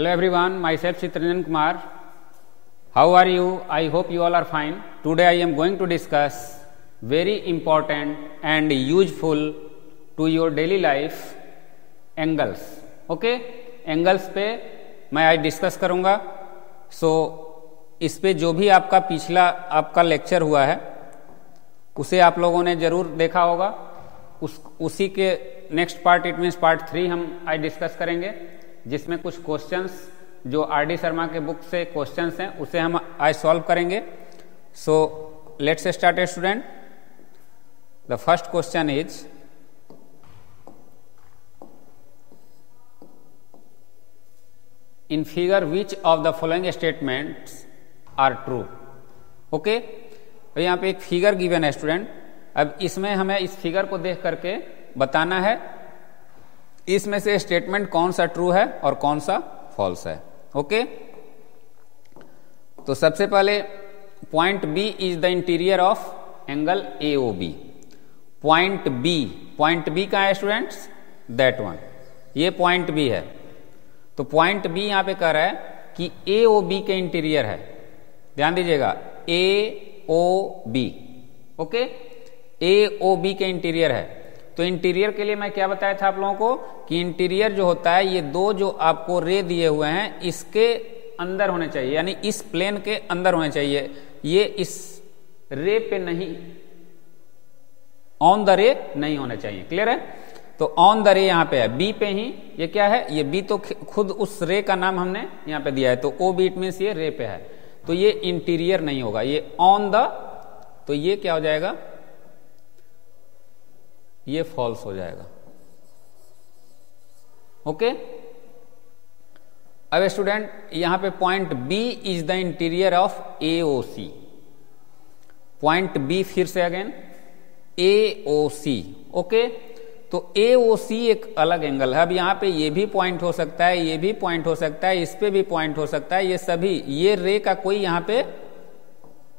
Hello everyone, myself Chitranjan Kumar. How are you? I hope you all are fine. Today I am going to discuss very important and useful to your daily life angles. Okay? Angles पे मैं आज discuss करूँगा. इस पे जो भी आपका पिछला आपका लेक्चर हुआ है उसे आप लोगों ने जरूर देखा होगा. उसी के next part it means part 3 हम आज डिस्कस करेंगे, जिसमें कुछ क्वेश्चंस जो आर डी शर्मा के बुक से क्वेश्चंस हैं उसे हम आज सॉल्व करेंगे. So let's start student. The first question is in figure which of the following statements are true. Okay, तो यहाँ पे एक फिगर गिवन है स्टूडेंट. अब इसमें हमें इस फिगर को देख करके बताना है इसमें से स्टेटमेंट कौन सा ट्रू है और कौन सा फॉल्स है. ओके, तो सबसे पहले point B is the interior of angle AOB. Point B कहां है स्टूडेंट्स? दैट वन, ये पॉइंट बी है. तो पॉइंट बी यहां पे कह रहा है कि एओबी के इंटीरियर है. ध्यान दीजिएगा, एओबी. ओके, एओबी के इंटीरियर है. तो इंटीरियर के लिए मैं क्या बताया था आप लोगों को कि इंटीरियर जो होता है ये दो जो आपको रे दिए हुए हैं इसके अंदर होने चाहिए, यानी इस प्लेन के अंदर होने चाहिए. ये इस रे पे नहीं, ऑन द रे नहीं होने चाहिए. क्लियर है? तो ऑन द रे यहां पे है, बी पे ही. ये क्या है? ये बी तो खुद उस रे का नाम हमने यहां पे दिया है. तो ओ बी इट मीन्स ये रे पे है, तो ये इंटीरियर नहीं होगा, ये ऑन द. तो ये क्या हो जाएगा? ये फॉल्स हो जाएगा. ओके, अब स्टूडेंट यहां पे point B is the interior of AOC. Point B फिर से अगेन एओसी. ओके, तो एओसी एक अलग एंगल है. अब यहां पे ये भी पॉइंट हो सकता है, ये भी पॉइंट हो सकता है, इस पे भी पॉइंट हो सकता है. ये सभी, ये रे का कोई यहां पे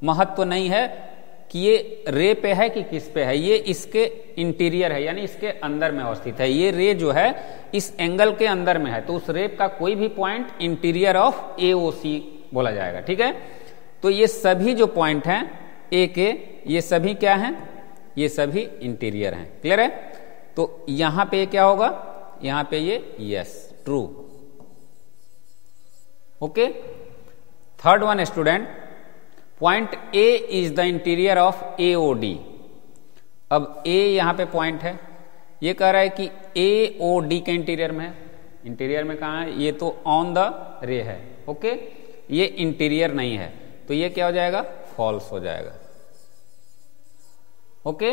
महत्व नहीं है कि ये रे पे है कि किस पे है. ये इसके इंटीरियर है, यानी इसके अंदर में अवस्थित है. ये रे जो है इस एंगल के अंदर में है, तो उस रे का कोई भी पॉइंट इंटीरियर ऑफ एओसी बोला जाएगा. ठीक है, तो ये सभी जो पॉइंट हैं ए के, ये सभी क्या हैं? ये सभी इंटीरियर हैं. क्लियर है? तो यहां पे क्या होगा? यहां पे ये yes, true. Okay, third one student, point A is the interior of AOD. अब ए यहां पे पॉइंट है, ये कह रहा है कि एओडी के इंटीरियर में है. इंटीरियर में कहां है? ये तो ऑन द रे है. ओके, ये इंटीरियर नहीं है, तो ये क्या हो जाएगा? फॉल्स हो जाएगा. ओके,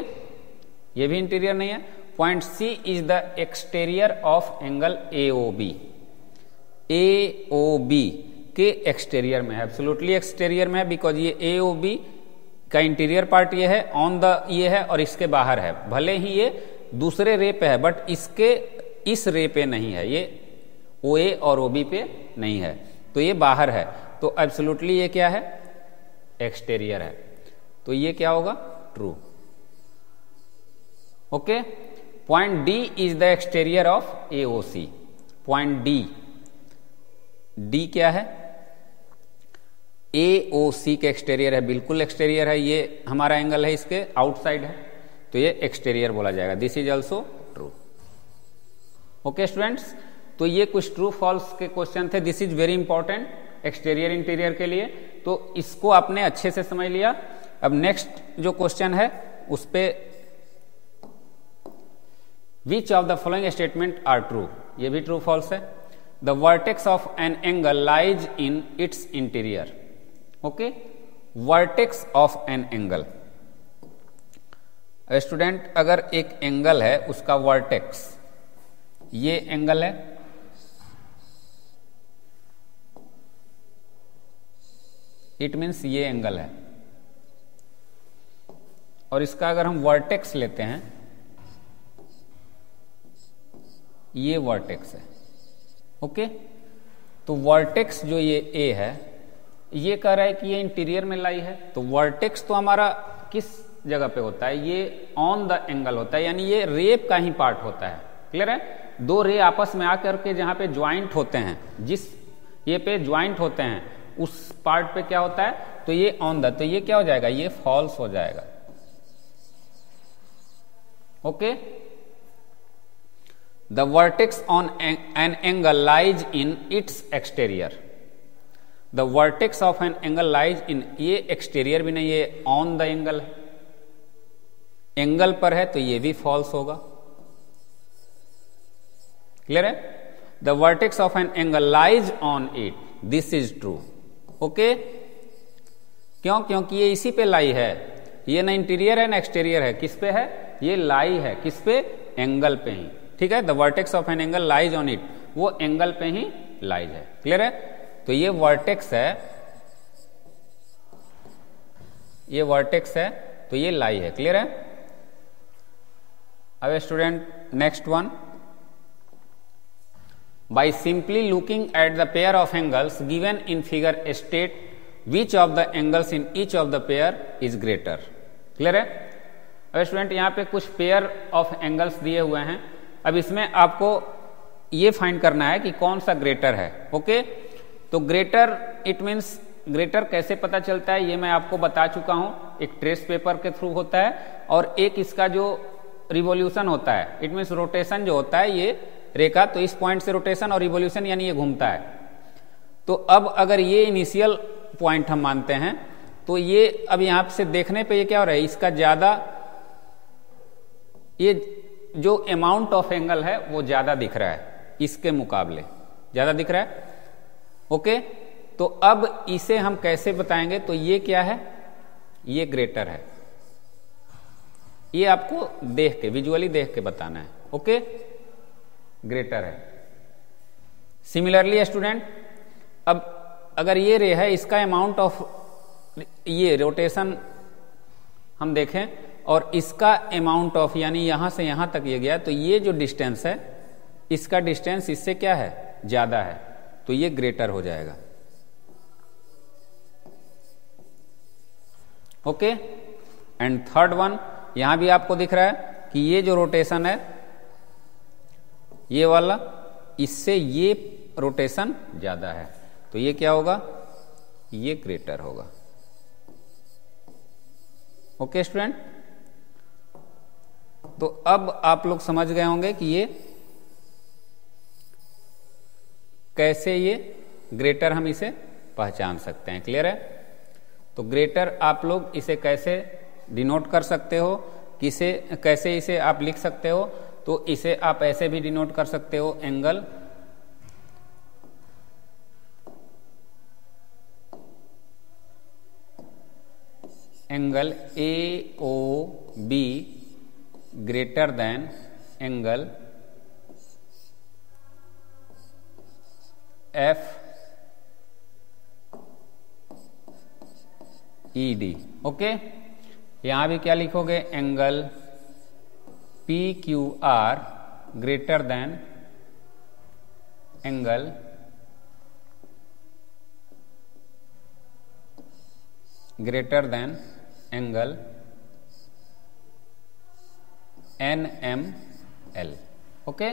ये भी इंटीरियर नहीं है. Point C is the exterior of angle AOB. AOB के एक्सटीरियर में है, एब्सोल्युटली एक्सटीरियर में है, बिकॉज ये एओबी का इंटीरियर पार्ट ये है, ऑन द ये है और इसके बाहर है. भले ही ये दूसरे रे पे है बट इसके इस रे पे नहीं है, ये ओए और ओबी पे नहीं है, तो ये बाहर है. तो एब्सोल्युटली ये क्या है? एक्सटीरियर है. तो ये क्या होगा? True. Okay, point D is the exterior of AOC. Point D क्या है? एओसी के एक्सटीरियर है, बिल्कुल एक्सटीरियर है. ये हमारा एंगल है, इसके आउटसाइड है, तो ये एक्सटीरियर बोला जाएगा. This is also true. Okay students, तो ये कुछ ट्रू फॉल्स के क्वेश्चन थे. This is very important exterior interior के लिए, तो इसको आपने अच्छे से समझ लिया. अब नेक्स्ट जो क्वेश्चन है उस पे which of the following statement are true. ये भी ट्रू फॉल्स है. The vertex of an angle lies in its interior. Okay, vertex of an angle. Student अगर एक एंगल है उसका वर्टेक्स, ये एंगल है, इट मीन्स ये एंगल है, और इसका अगर हम वर्टेक्स लेते हैं, ये वर्टेक्स है. ओके, तो वर्टेक्स जो ये ए है, ये कह रहा है कि ये इंटीरियर में लाई है. तो वर्टेक्स तो हमारा किस जगह पे होता है? ये ऑन द एंगल होता है, यानी ये रेप का ही पार्ट होता है. क्लियर है? दो रे आपस में आकर के जहां पे ज्वाइंट होते हैं, जिस ये पे ज्वाइंट होते हैं, उस पार्ट पे क्या होता है, तो ये ऑन द, तो ये क्या हो जाएगा, ये फॉल्स हो जाएगा। Okay, the vertex on an angle lies in it's exterior, the vertex of an angle lies इन, ये एक्सटीरियर भी नहीं, ये ऑन द एंगल है, एंगल पर है, तो ये भी फॉल्स होगा। क्लियर है, the vertex of an angle lies on it, this is true. Okay, क्यों, क्योंकि ये इसी पे लाई है, ये ना इंटीरियर है ना एक्सटीरियर है, किस पे है, ये लाई है, किस पे, एंगल पे ही। ठीक है, the vertex of an angle lies on it, वो एंगल पे ही लाइज है। क्लियर है, तो ये वर्टेक्स है, ये वर्टेक्स है, तो ये लाई है। क्लियर है, अब student next one, by simply looking at the pair of angles given in figure state which of the angles in each of the pair is greater. Clear है, अब स्टूडेंट यहां पे कुछ पेयर ऑफ एंगल्स दिए हुए हैं, अब इसमें आपको ये फाइंड करना है कि कौन सा ग्रेटर है। ओके, तो ग्रेटर इट मीन्स, ग्रेटर कैसे पता चलता है ये मैं आपको बता चुका हूं, एक ट्रेस पेपर के थ्रू होता है, और एक इसका जो रिवॉल्यूशन होता है, इट मीन्स रोटेशन जो होता है, ये रेखा, तो इस पॉइंट से रोटेशन और रिवॉल्यूशन यानी ये घूमता है। तो अब अगर ये इनिशियल पॉइंट हम मानते हैं, तो ये अब यहां से देखने पे ये क्या हो रहा है, इसका ज्यादा, ये जो अमाउंट ऑफ एंगल है वो ज्यादा दिख रहा है, इसके मुकाबले ज्यादा दिख रहा है। ओके, तो अब इसे हम कैसे बताएंगे, तो ये क्या है, ये ग्रेटर है, ये आपको देख के, विजुअली देख के बताना है। ओके, ग्रेटर है। सिमिलरली स्टूडेंट, अब अगर ये रे है, इसका अमाउंट ऑफ ये रोटेशन हम देखें, और इसका अमाउंट ऑफ, यानी यहां से यहां तक ये गया, तो ये जो डिस्टेंस है, इसका डिस्टेंस इससे क्या है, ज्यादा है, तो ये ग्रेटर हो जाएगा। ओके, एंड थर्ड वन, यहां भी आपको दिख रहा है कि ये जो रोटेशन है, ये वाला, इससे ये रोटेशन ज्यादा है, तो ये क्या होगा, ये ग्रेटर होगा। ओके स्टूडेंट, तो अब आप लोग समझ गए होंगे कि ये कैसे, ये ग्रेटर हम इसे पहचान सकते हैं। क्लियर है, तो ग्रेटर आप लोग इसे कैसे डिनोट कर सकते हो, किसे कैसे इसे आप लिख सकते हो, तो इसे आप ऐसे भी डिनोट कर सकते हो, angle angle A O B greater than angle F E D. Okay, यहां भी क्या लिखोगे, angle P Q R greater than angle angle N M L. Okay,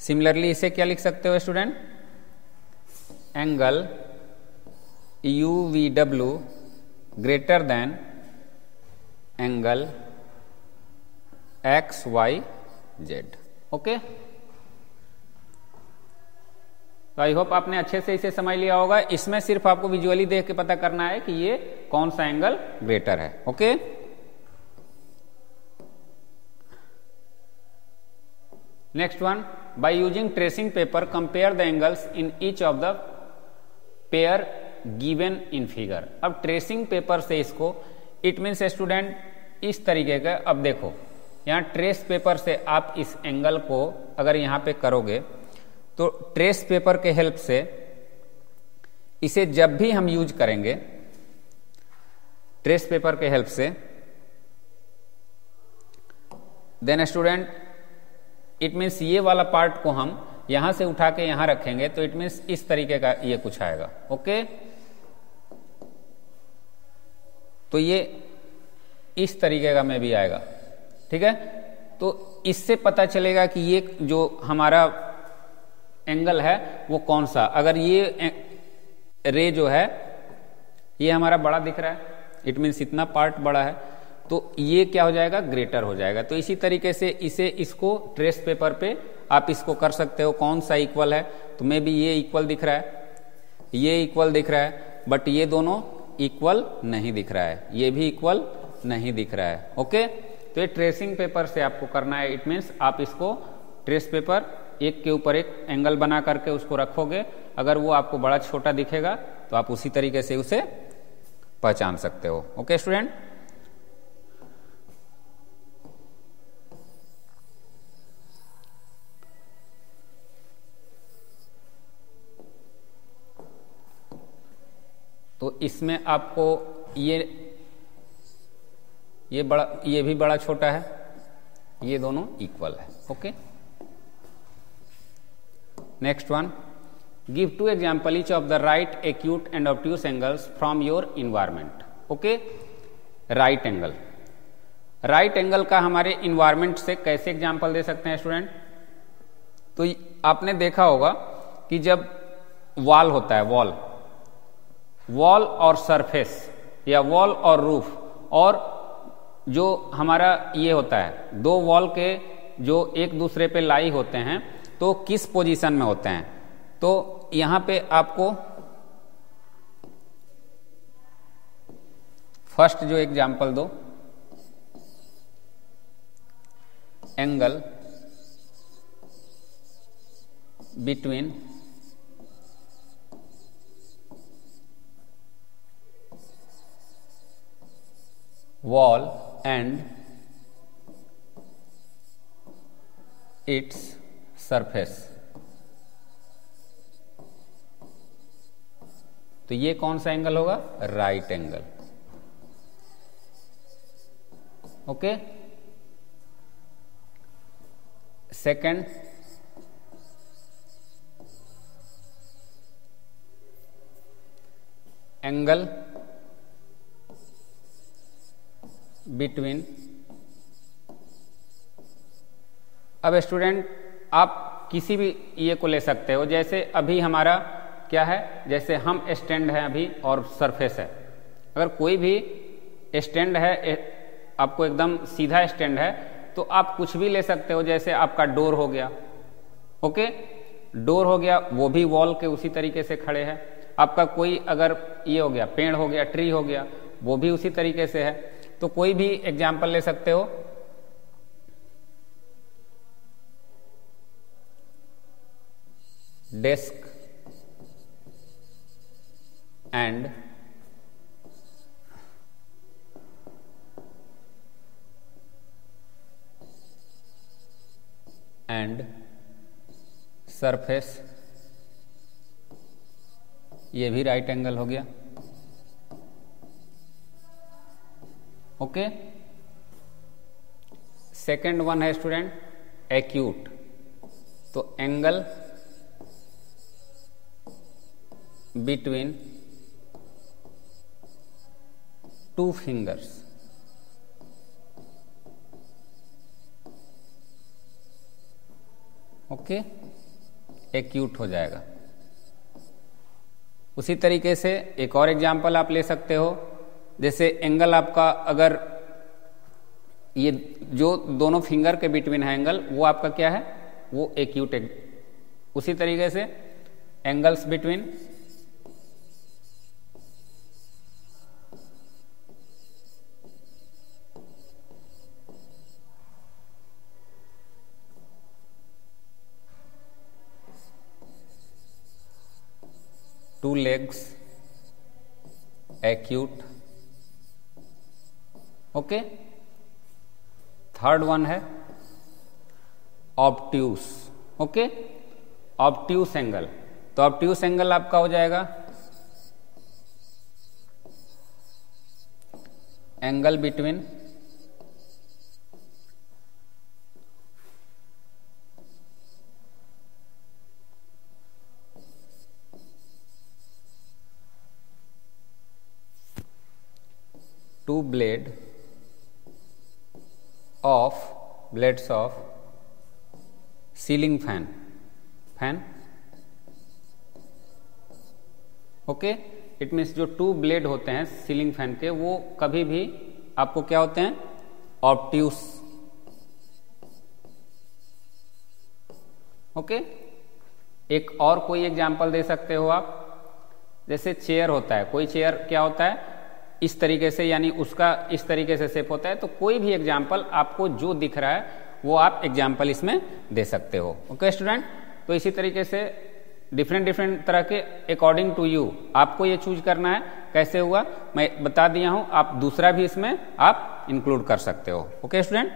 similarly इसे क्या लिख सकते हो student, angle U V W greater than angle X Y Z. Okay, तो आई होप आपने अच्छे से इसे समझ लिया होगा। इसमें सिर्फ आपको विजुअली देख के पता करना है कि ये कौन सा एंगल ग्रेटर है। Okay, next one, by using tracing paper compare the angles in each of the pair given in figure. अब ट्रेसिंग पेपर से इसको, इट मीन्स स्टूडेंट इस तरीके का, अब देखो यहां ट्रेस पेपर से आप इस एंगल को अगर यहां पे करोगे, तो ट्रेस पेपर के हेल्प से इसे जब भी हम यूज करेंगे, ट्रेस पेपर के हेल्प से, देन स्टूडेंट इट मीन्स ये वाला पार्ट को हम यहां से उठा के यहां रखेंगे, तो इट मीन्स इस तरीके का ये कुछ आएगा। ओके, तो ये इस तरीके का में भी आएगा। ठीक है, तो इससे पता चलेगा कि ये जो हमारा एंगल है वो कौन सा। अगर ये रे जो है ये हमारा बड़ा दिख रहा है, इट मीन्स इतना पार्ट बड़ा है, तो ये क्या हो जाएगा, ग्रेटर हो जाएगा। तो इसी तरीके से इसको ट्रेस पेपर पे आप इसको कर सकते हो, कौन सा इक्वल है। तो मे भी ये इक्वल दिख रहा है, ये इक्वल दिख रहा है, बट ये दोनों इक्वल नहीं दिख रहा है, ये भी इक्वल नहीं दिख रहा है। ओके, तो ये ट्रेसिंग पेपर से आपको करना है। इट मीन्स आप इसको ट्रेस पेपर एक के ऊपर एक एंगल बना करके उसको रखोगे, अगर वो आपको बड़ा छोटा दिखेगा तो आप उसी तरीके से उसे पहचान सकते हो। ओके स्टूडेंट, तो इसमें आपको ये बड़ा, ये भी बड़ा छोटा है, ये दोनों इक्वल है। Okay, next one, give 2 example each of the right acute and obtuse angles from your environment. Okay, right angle, right angle का हमारे इन्वायरमेंट से कैसे एग्जाम्पल दे सकते हैं स्टूडेंट। तो आपने देखा होगा कि जब वॉल होता है, वॉल और सरफेस या वॉल और रूफ, और जो हमारा ये होता है दो वॉल के जो एक दूसरे पे लाई होते हैं तो किस पोजीशन में होते हैं। तो यहां पे आपको फर्स्ट जो एग्जांपल दो, angle between wall and its surface। तो ये कौन सा एंगल होगा, right angle. Okay, second, angle between, अब स्टूडेंट आप किसी भी ये को ले सकते हो, जैसे अभी हमारा क्या है, जैसे हम स्टैंड है अभी और सरफेस है। अगर कोई भी स्टैंड है, आपको एकदम सीधा स्टैंड है, तो आप कुछ भी ले सकते हो, जैसे आपका डोर हो गया। ओके, डोर हो गया, वो भी वॉल के उसी तरीके से खड़े है। आपका कोई अगर ये हो गया, पेड़ हो गया, ट्री हो गया, वो भी उसी तरीके से है। तो कोई भी एग्जाम्पल ले सकते हो। डेस्क एंड सरफेस, ये भी राइट एंगल हो गया। ओके, सेकेंड वन है स्टूडेंट एक्यूट। तो angle between 2 fingers. Okay, acute हो जाएगा। उसी तरीके से एक और एग्जांपल आप ले सकते हो, जैसे एंगल आपका, अगर ये जो दोनों फिंगर के बिटवीन है एंगल, वो आपका क्या है, वो एक्यूट। उसी तरीके से angles between two legs, acute. Okay, third one है ऑब्ट्यूस। Okay, obtuse angle. तो ऑब्ट्यूस एंगल आपका हो जाएगा angle between two blades of ceiling fan okay, it means जो 2 ब्लेड होते हैं सीलिंग फैन के वो कभी भी आपको क्या होते हैं, ऑब्ट्यूस। ओके, एक और कोई एग्जांपल दे सकते हो आप, जैसे चेयर होता है, कोई चेयर क्या होता है इस तरीके से, यानी उसका इस तरीके से शेप होता है। तो कोई भी एग्जांपल आपको जो दिख रहा है वो आप एग्जाम्पल इसमें दे सकते हो। ओके स्टूडेंट, तो इसी तरीके से डिफरेंट तरह के अकॉर्डिंग टू यू आपको ये चूज करना है। कैसे हुआ मैं बता दिया हूं, आप दूसरा भी इसमें आप इंक्लूड कर सकते हो। Okay student,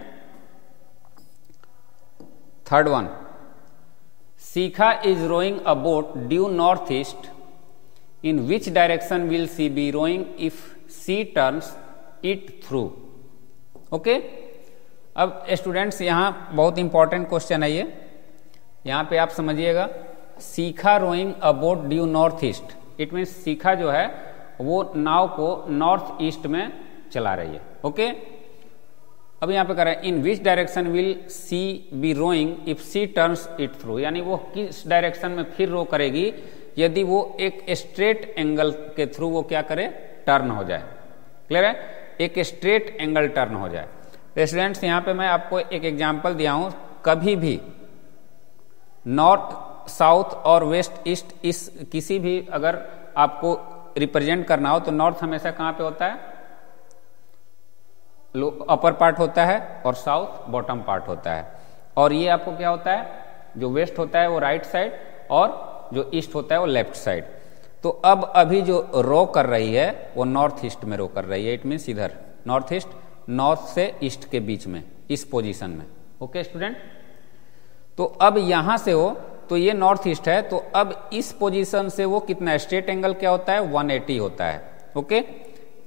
third one, Shikha is rowing a boat due north east, in which direction will she be rowing if she turns it through. Okay, अब स्टूडेंट्स यहां बहुत इंपॉर्टेंट क्वेश्चन है ये, यहां पे आप समझिएगा, Shikha rowing a boat due north east, it means Shikha जो है वो नाव को नॉर्थ ईस्ट में चला रही है। ओके, अब यहां पे कह रहा है in which direction will she be rowing if she turns it through, यानी वो किस डायरेक्शन में फिर रो करेगी यदि वो एक स्ट्रेट एंगल के थ्रू वो क्या करे, टर्न हो जाए। क्लियर है, एक स्ट्रेट एंगल टर्न हो जाए। तो स्टूडेंट्स यहां पे मैं आपको एक एग्जांपल दिया हूं, कभी भी नॉर्थ साउथ और वेस्ट ईस्ट इस किसी भी अगर आपको रिप्रेजेंट करना हो तो नॉर्थ हमेशा कहां पे होता है, अपर पार्ट होता है और साउथ बॉटम पार्ट होता है, और ये आपको क्या होता है, जो वेस्ट होता है वो राइट साइड और जो ईस्ट होता है वो लेफ्ट साइड। तो अब अभी जो रो कर रही है वो नॉर्थ ईस्ट में रो कर रही है, इट मीन्स इधर नॉर्थ ईस्ट, नॉर्थ से ईस्ट के बीच में इस पोजीशन में। ओके स्टूडेंट, तो अब यहां से हो तो ये नॉर्थ ईस्ट है, तो अब इस पोजीशन से वो कितना स्ट्रेट एंगल क्या होता है, 180 होता है। ओके,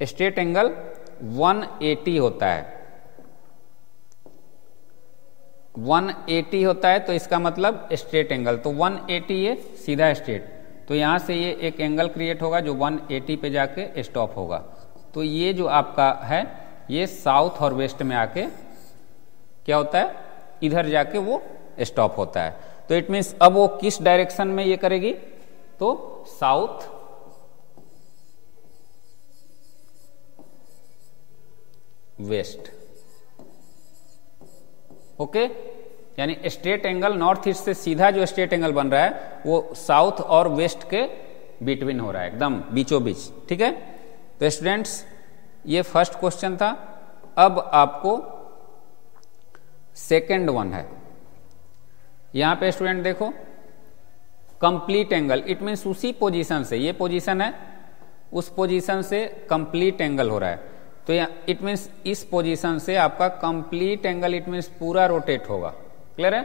स्ट्रेट एंगल 180 होता है, 180 होता है, तो इसका मतलब स्ट्रेट एंगल, तो 180 ये सीधा स्ट्रेट, तो यहां से ये एक एंगल क्रिएट होगा जो 180 पे जाके स्टॉप होगा। तो ये जो आपका है ये साउथ और वेस्ट में आके क्या होता है, इधर जाके वो स्टॉप होता है। तो इट मीन्स अब वो किस डायरेक्शन में ये करेगी, तो साउथ वेस्ट। ओके, यानी स्ट्रेट एंगल नॉर्थ ईस्ट से सीधा जो स्ट्रेट एंगल बन रहा है वो साउथ और वेस्ट के बिटवीन हो रहा है, एकदम बीचों बीच। ठीक है, तो स्टूडेंट्स ये फर्स्ट क्वेश्चन था। अब आपको सेकंड वन है, यहां पे स्टूडेंट देखो कंप्लीट एंगल, इट मीन्स उसी पोजीशन से, ये पोजीशन है, उस पोजीशन से कंप्लीट एंगल हो रहा है, तो यहाँ इट मीन्स इस पोजीशन से आपका कंप्लीट एंगल, इट मीन्स पूरा रोटेट होगा। क्लियर है,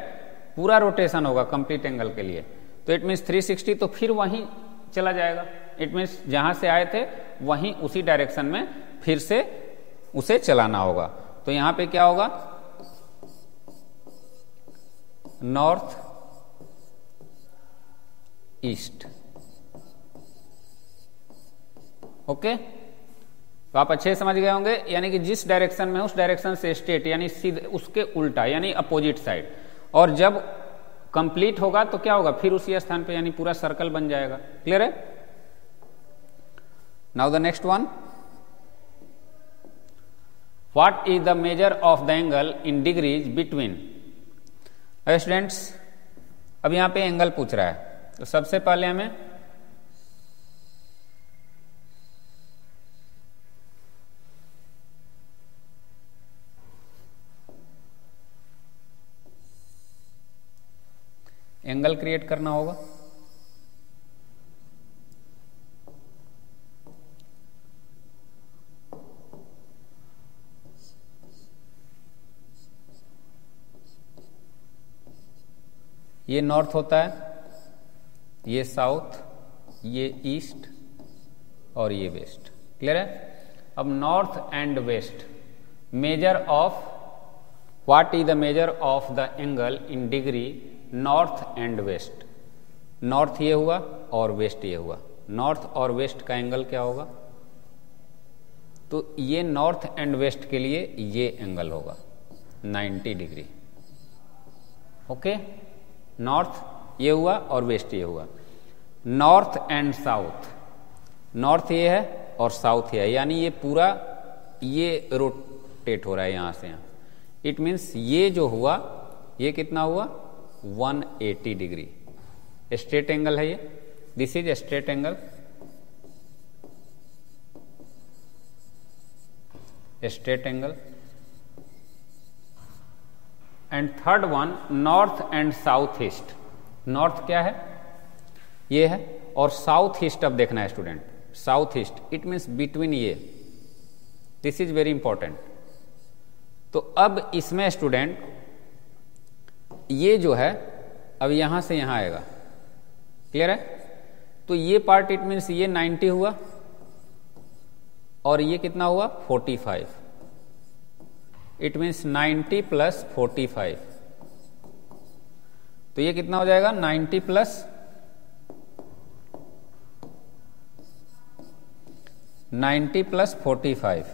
पूरा रोटेशन होगा कंप्लीट एंगल के लिए, तो इट मीन्स 360, तो फिर वहीं चला जाएगा, इट मीन्स जहां से आए थे वहीं उसी डायरेक्शन में फिर से उसे चलाना होगा। तो यहां पे क्या होगा, नॉर्थ ईस्ट। ओके, तो आप अच्छे समझ गए होंगे, यानी कि जिस डायरेक्शन में उस डायरेक्शन से स्ट्रेट, यानी सीधे उसके उल्टा, यानी अपोजिट साइड, और जब कंप्लीट होगा तो क्या होगा, फिर उसी स्थान पे यानी पूरा सर्कल बन जाएगा। क्लियर है, now the next one, what is the measure of the angle in degrees between. Students अब यहां पे एंगल पूछ रहा है, तो सबसे पहले हमें एंगल क्रिएट करना होगा। ये नॉर्थ होता है, ये साउथ, ये ईस्ट और ये वेस्ट। क्लियर है, अब north and west, measure of, what is the measure of the angle in degree north and west. North ये हुआ और वेस्ट ये हुआ, नॉर्थ और वेस्ट का एंगल क्या होगा, तो ये नॉर्थ एंड वेस्ट के लिए ये एंगल होगा 90 डिग्री। ओके, नॉर्थ ये हुआ और वेस्ट ये हुआ। नॉर्थ एंड साउथ, नॉर्थ ये है और साउथ ये है, यानी ये पूरा ये रोटेट हो रहा है यहां से यहां। इट मीन्स ये जो हुआ ये कितना हुआ 180 डिग्री। स्ट्रेट एंगल है ये, this is straight angle, straight angle. And third one north and south east. North क्या है ये है, और साउथ ईस्ट अब देखना है student, south east it means between ये, दिस इज वेरी इंपॉर्टेंट। तो अब इसमें स्टूडेंट ये जो है अब यहां से यहां आएगा, क्लियर है। तो ये पार्ट इट मीन्स ये 90 हुआ और ये कितना हुआ 45, इट मीन्स 90 प्लस 45, तो ये कितना हो जाएगा 90 प्लस 45,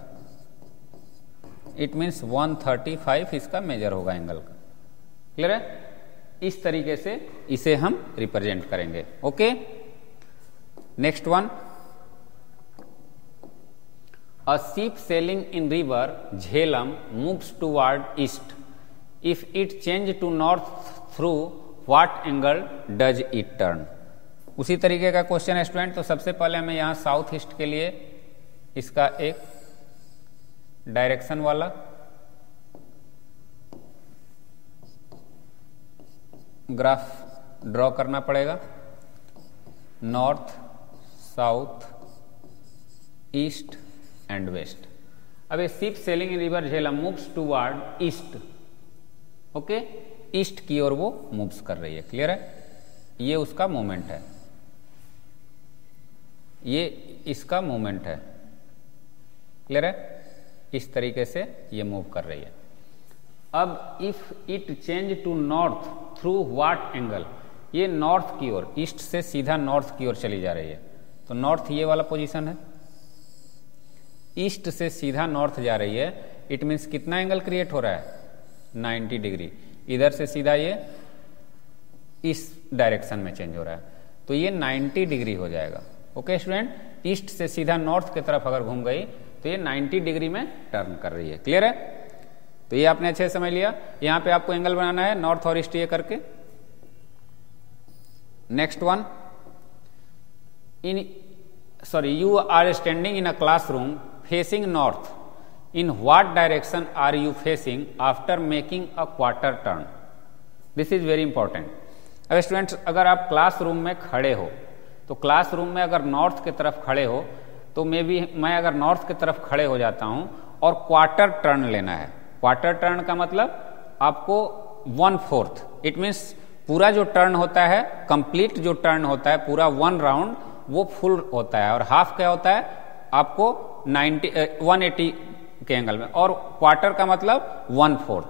इट मीन्स 135 इसका मेजर होगा एंगल का, क्लियर है। इस तरीके से इसे हम रिप्रेजेंट करेंगे। Okay, next one, a ship sailing in river Jhelum moves toward east, if it change to north through what angle does it turn. उसी तरीके का क्वेश्चन है स्टूडेंट। तो सबसे पहले हमें यहां साउथ ईस्ट के लिए इसका एक डायरेक्शन वाला ग्राफ ड्रॉ करना पड़ेगा, north, south, east and west. अब ये ship sailing in river Jhelum moves toward east, okay, east की ओर वो मूव्स कर रही है, क्लियर है। ये उसका मोमेंट है, ये इसका मोमेंट है, क्लियर है। इस तरीके से ये मूव कर रही है। अब if it change to north through what angle, ये नॉर्थ की ओर, ईस्ट से सीधा नॉर्थ की ओर चली जा रही है। तो नॉर्थ ये वाला पोजीशन है, ईस्ट से सीधा नॉर्थ जा रही है, इट मीन्स कितना एंगल क्रिएट हो रहा है 90 डिग्री। इधर से सीधा ये इस डायरेक्शन में चेंज हो रहा है, तो ये 90 डिग्री हो जाएगा। ओके स्टूडेंट, ईस्ट से सीधा नॉर्थ की तरफ अगर घूम गई तो ये 90 डिग्री में टर्न कर रही है, क्लियर है। तो ये आपने अच्छे से समझ लिया। यहां पे आपको एंगल बनाना है नॉर्थ और ईस्ट ये करके। Next one, you are standing in a classroom facing north. In what direction are you facing after making a quarter turn? This is very important. अब स्टूडेंट्स, अगर आप क्लासरूम में खड़े हो तो क्लासरूम में अगर नॉर्थ की तरफ खड़े हो तो मैं अगर नॉर्थ की तरफ खड़े हो जाता हूं और क्वार्टर टर्न लेना है। क्वार्टर टर्न का मतलब आपको 1/4, इट मीन्स पूरा जो टर्न होता है, कंप्लीट जो टर्न होता है, पूरा 1 राउंड वो फुल होता है, और हाफ क्या होता है आपको 180 के एंगल में, और क्वार्टर का मतलब 1/4।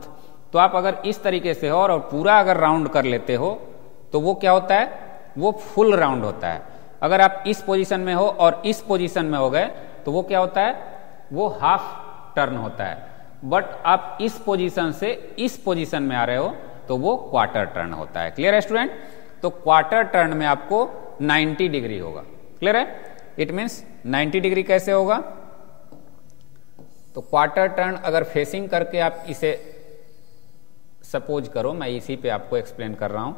तो आप अगर इस तरीके से हो और पूरा अगर राउंड कर लेते हो तो वो क्या होता है, वो फुल राउंड होता है। अगर आप इस पोजीशन में हो और इस पोजीशन में हो गए तो वो क्या होता है, वो हाफ टर्न होता है। बट आप इस पोजीशन से इस पोजीशन में आ रहे हो तो वो क्वार्टर टर्न होता है, क्लियर है स्टूडेंट। तो क्वार्टर टर्न में आपको 90 डिग्री होगा, क्लियर है। इट मीन्स 90 डिग्री कैसे होगा, तो क्वार्टर टर्न अगर फेसिंग करके आप इसे सपोज करो, मैं इसी पे आपको एक्सप्लेन कर रहा हूं।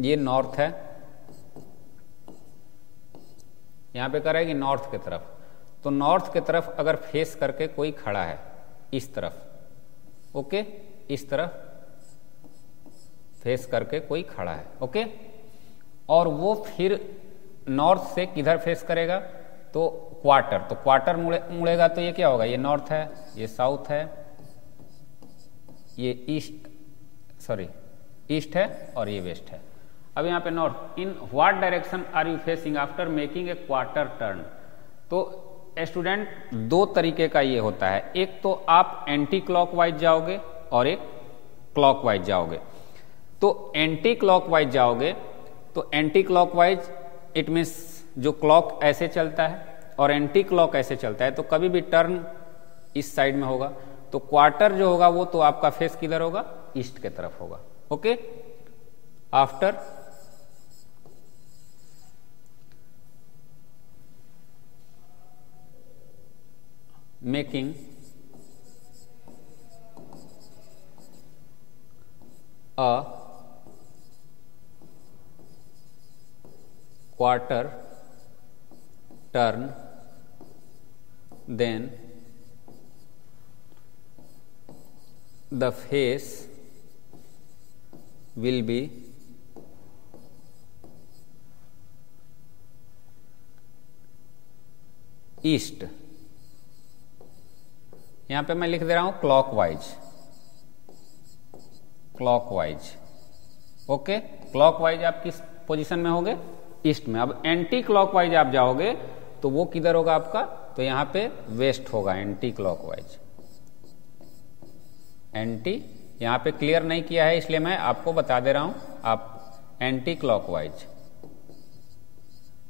ये नॉर्थ है, यहां पे करेगी नॉर्थ की तरफ, तो नॉर्थ की तरफ अगर फेस करके कोई खड़ा है इस तरफ, ओके, इस तरफ फेस करके कोई खड़ा है, ओके, और वो फिर नॉर्थ से किधर फेस करेगा, तो क्वार्टर, तो क्वार्टर मुड़ेगा तो ये क्या होगा, ये नॉर्थ है, ये साउथ है, ये ईस्ट है और ये वेस्ट है। अब यहां पे north, in what direction are you facing after making a quarter turn. तो स्टूडेंट दो तरीके का ये होता है, एक तो आप एंटी क्लॉकवाइज जाओगे और एक क्लॉकवाइज जाओगे। तो एंटी क्लॉकवाइज जाओगे तो एंटी क्लॉकवाइज इट मीन्स जो क्लॉक ऐसे चलता है और एंटी क्लॉक ऐसे चलता है, तो कभी भी टर्न इस साइड में होगा। तो क्वार्टर जो होगा वो तो आपका फेस किधर होगा, ईस्ट के तरफ होगा, okay. After making a quarter turn, then the face will be east. यहां पे मैं लिख दे रहा हूं क्लॉकवाइज, क्लॉकवाइज। ओके, क्लॉकवाइज आप किस पोजीशन में होगे? ईस्ट में। अब एंटी क्लॉकवाइज आप जाओगे तो वो किधर होगा आपका? तो यहां पे वेस्ट होगा, एंटी क्लॉकवाइज। एंटी यहां पे क्लियर नहीं किया है इसलिए मैं आपको बता दे रहा हूं। आप एंटी क्लॉकवाइज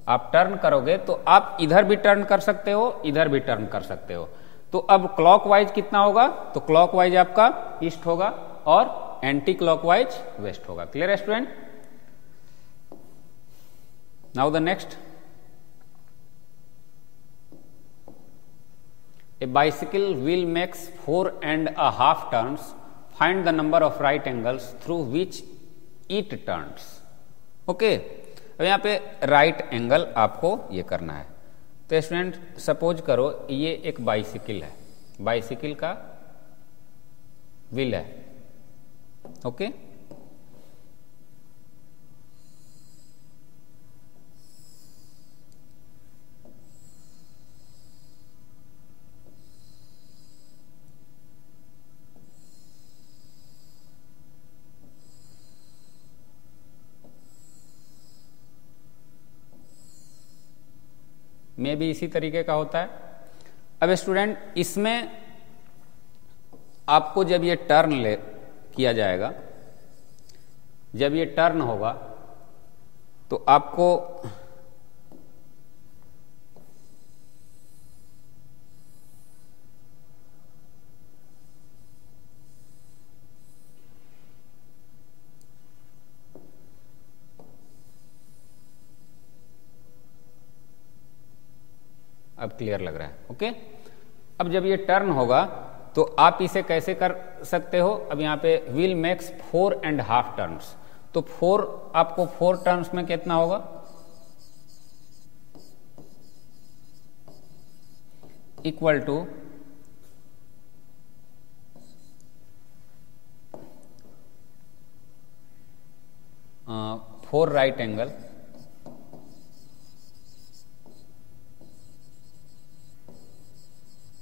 आप टर्न करोगे तो आप इधर भी टर्न कर सकते हो, इधर भी टर्न कर सकते हो। तो अब क्लॉकवाइज कितना होगा? तो क्लॉकवाइज आपका ईस्ट होगा और एंटी क्लॉकवाइज वेस्ट होगा। क्लियर है student? Now the next, A bicycle wheel makes 4.5 turns, find the number of right angles through which it turns. Okay, अब यहां पे राइट एंगल आपको ये करना है। तो स्टूडेंट सपोज करो ये एक बाइसिकल है, बाइसिकल का व्हील है। ओके, में भी इसी तरीके का होता है। अब स्टूडेंट इसमें आपको जब ये टर्न ले किया जाएगा, जब ये टर्न होगा तो आपको अब क्लियर लग रहा है। ओके, अब जब ये टर्न होगा तो आप इसे कैसे कर सकते हो? अब यहां पे व्हील मेक्स 4.5 टर्न्स, तो 4 आपको 4 टर्न्स में कितना होगा? Equal to 4 right angle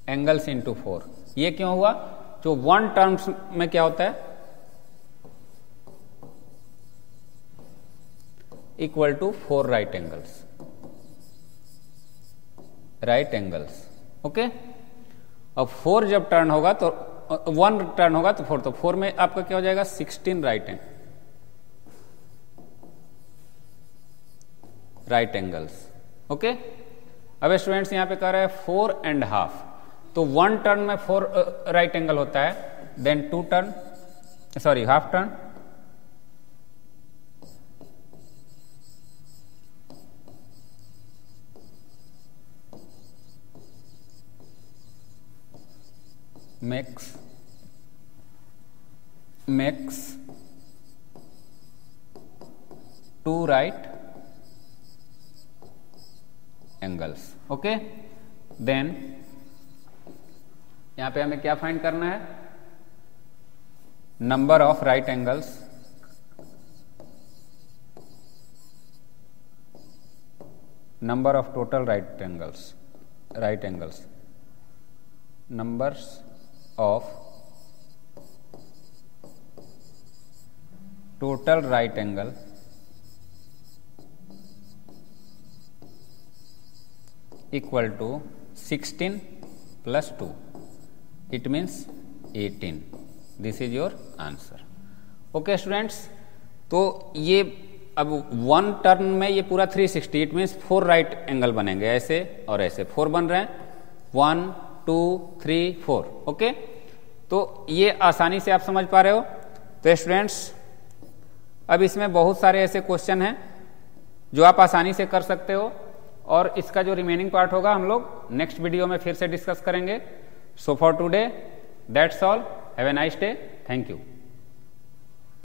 angles into 4। ये क्यों हुआ? जो 1 टर्म्स में क्या होता है? Equal to 4 right angles, right angles. Okay, अब 4 जब टर्न होगा तो 1 टर्न होगा तो 4, तो 4 में आपका क्या हो जाएगा? 16 राइट एंगल्स। ओके, अब स्टूडेंट्स यहां पे कह रहे हैं 4.5, तो 1 टर्न में 4 राइट एंगल होता है, then 2 turn, sorry half turn, makes 2 right angles। Okay, then यहां पे हमें क्या फाइंड करना है? Number of right angles, number of total right angles, numbers of total right angle equal to 16 plus 2, it means 18। This is your answer. Okay students, तो ये अब 1 turn में ये पूरा 360, इट मीन्स 4 राइट एंगल बनेंगे, ऐसे और ऐसे 4 बन रहे हैं, 1 2 3 4। ओके, तो ये आसानी से आप समझ पा रहे हो। तो स्टूडेंट्स अब इसमें बहुत सारे ऐसे क्वेश्चन हैं जो आप आसानी से कर सकते हो, और इसका जो रिमेनिंग पार्ट होगा हम लोग नेक्स्ट वीडियो में फिर से डिस्कस करेंगे। So for today, that's all. Have a nice day. Thank you.